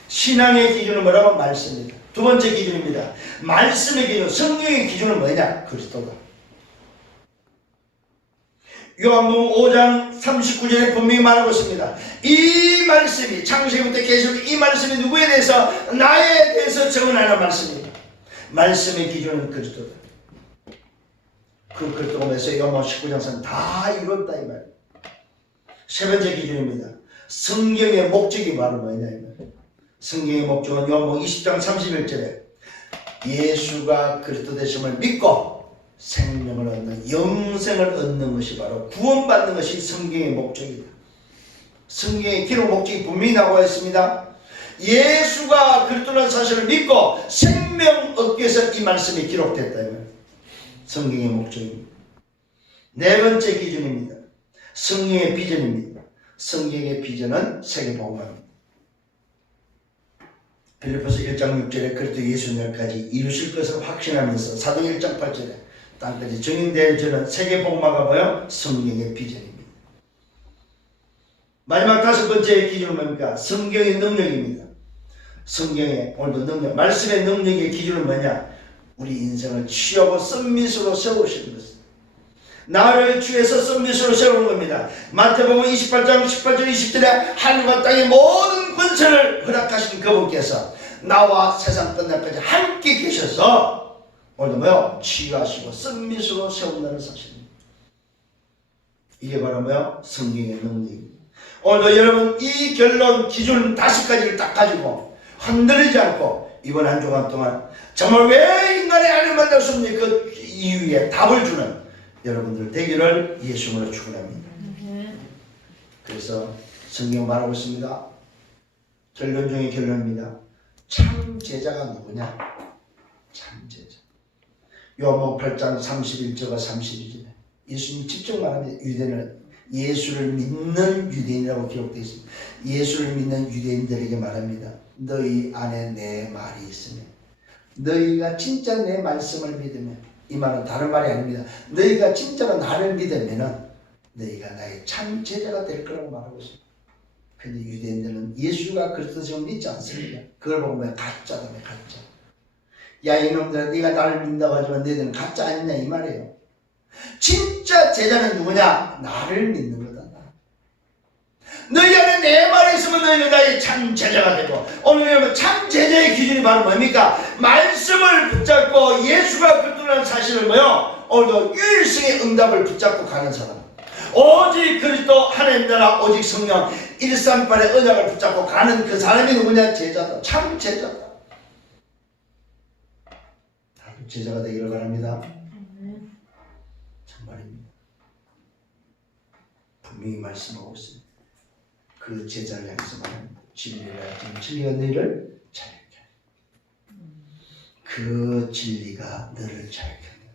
신앙의 기준은 뭐라고? 말씀입니다. 두 번째 기준입니다. 말씀의 기준, 성경의 기준은 뭐냐? 그리스도다. 요한복음 5장 39절에 분명히 말하고 있습니다. 이 말씀이 창세기부터 계속 이 말씀이 누구에 대해서? 나에 대해서 증언하는 말씀입니다. 말씀의 기준은 그리스도다. 그 그리스도가 뭐였어요? 요한복음 19장에서는 다 이뤘다 이 말. 세 번째 기준입니다. 성경의 목적이 바로 뭐냐 이 말. 성경의 목적은 요한복음 20장 31절에 예수가 그리스도 되심을 믿고 생명을 얻는, 영생을 얻는 것이 바로 구원받는 것이 성경의 목적이다. 성경의 기록 목적이 분명히 나와 있습니다. 예수가 그리스도라는 사실을 믿고 생명 얻기 위해서 이 말씀이 기록됐다면 성경의 목적입니다. 네 번째 기준입니다. 성경의 비전입니다. 성경의 비전은 세계복음화입니다. 빌립보서 1장 6절에 그리스도 예수 날까지 이루실 것을 확신하면서 사도행 1장 8절에 땅까지 증인될 저는 세계복음화가 뭐요? 성경의 비전입니다. 마지막 다섯 번째 기준은 뭡니까? 성경의 능력입니다. 성경의 오늘도 능력, 말씀의 능력의 기준은 뭐냐? 우리 인생을 취하고 썸밋으로 세우시는 것입니다. 나를 주에서 썸밋으로 세우는 겁니다. 마태복음 28장 18절 20절에 하늘과 땅의 모든 권세를 허락하신 그분께서 나와 세상 끝날까지 함께 계셔서 오늘도 뭐요? 치유하시고 썸밋으로 세운다는 사실입니다. 이게 바로 뭐요? 성경의 능력입니다. 오늘도 여러분 이 결론 기준 5가지를 딱 가지고 흔들리지 않고 이번 한 주간 동안 정말 왜 인간의 하나님 만날 수 없니? 그 이유에 답을 주는 여러분들 되기를 예수님으로 축원합니다. 그래서 성경 말하고 있습니다. 결론 중에 결론입니다. 참 제자가 누구냐? 참 제자. 요한복음 8장 31절과 32절에 예수님이 직접 말합니다. 유대인은 예수를 믿는 유대인이라고 기록되어 있습니다. 예수를 믿는 유대인들에게 말합니다. 너희 안에 내 말이 있으면, 너희가 진짜 내 말씀을 믿으면, 이 말은 다른 말이 아닙니다. 너희가 진짜로 나를 믿으면 너희가 나의 참 제자가 될 거라고 말하고 있습니다. 근데 유대인들은 예수가 그리스도를 믿지 않습니다. 그걸 보면 가짜다며 가짜. 야 이놈들아 네가 나를 믿는다고 하지만 너희들은 가짜 아니냐 이 말이에요. 진짜 제자는 누구냐? 나를 믿는 거다. 너희 안에 내 말이 있으면 너희는 나의 참 제자가 되고, 오늘 여러분 참 제자의 기준이 바로 뭡니까? 말씀을 붙잡고 예수가 그리스도라는 사실을 뭐요? 오늘도 유일성의 응답을 붙잡고 가는 사람, 오직 그리스도 하나님 나라 오직 성령 138의 언약을 붙잡고 가는 그 사람이 누구냐? 제자다. 참 제자다. 제자가 되기를 바랍니다. 아멘. 정말입니다. 분명히 말씀하고 있습니다. 그 제자를 향해서 말합니다. 진리를 알지니 진리가 너희를 자유케 하리라. 그 진리가 너를 자유케 한다.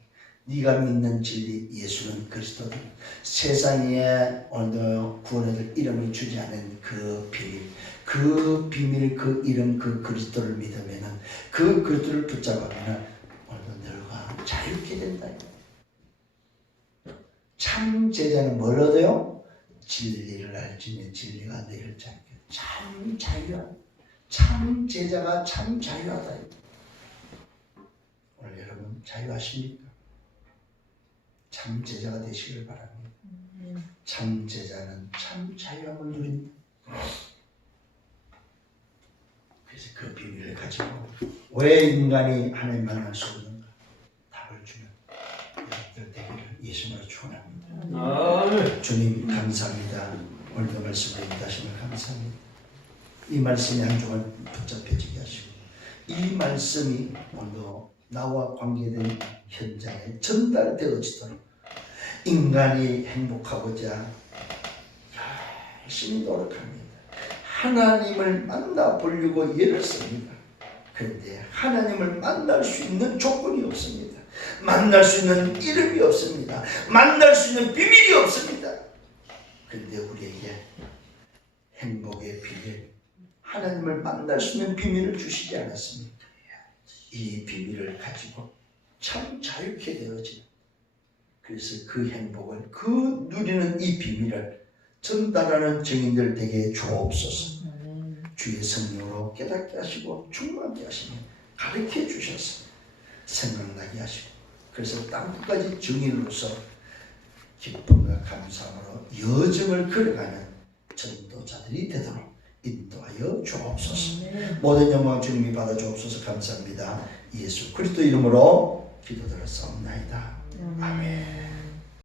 네가 믿는 진리 예수는 그리스도다. 세상에 오늘 구원을 이름을 주지 않은 그 비밀, 그 이름, 그 그리스도를 믿으면은, 그 그리스도를 붙잡으면은 오늘도 너가 자유케 된다. 참 제자는 뭘 얻어요? 진리를 알지니 진리가 너희를 자유케 한다. 참 자유하다. 참 제자가 참 자유하다. 오늘 여러분 자유하십니까? 참 제자가 되시길 바랍니다. 참 제자는 참 자유함을 누린다. 그래서 그 비밀을 가지고 왜 인간이 하나님 만날 수 없는가 답을 주는 여러분들 되기를 예수님으로 축원합니다. 주님 감사합니다. 오늘도 말씀을 인도하심을 감사합니다. 이 말씀이 한 주간 붙잡혀지게 하시고 이 말씀이 오늘도 나와 관계된 현장에 전달되어지도록 인간이 행복하고자 열심히 노력합니다. 하나님을 만나보려고 애를 씁니다. 그런데 하나님을 만날 수 있는 조건이 없습니다. 만날 수 있는 이름이 없습니다. 만날 수 있는 비밀이 없습니다. 그런데 우리에게 행복의 비밀, 하나님을 만날 수 있는 비밀을 주시지 않았습니까? 이 비밀을 가지고 참 자유케 되어지는, 그래서 그 행복을, 그 누리는 이 비밀을 전달하는 증인들 되게 주옵소서. 주의 성령으로 깨닫게 하시고 충만하게 하시며 가르쳐 주셔서 생각나게 하시고, 그래서 땅끝까지 증인으로서 기쁨과 감사함으로 여정을 걸어가는 전도자들이 되도록 인도하여 주옵소서. 모든 영광 주님이 받아 주옵소서. 감사합니다. 예수 그리스도 이름으로 기도드렸사옵나이다. 아멘.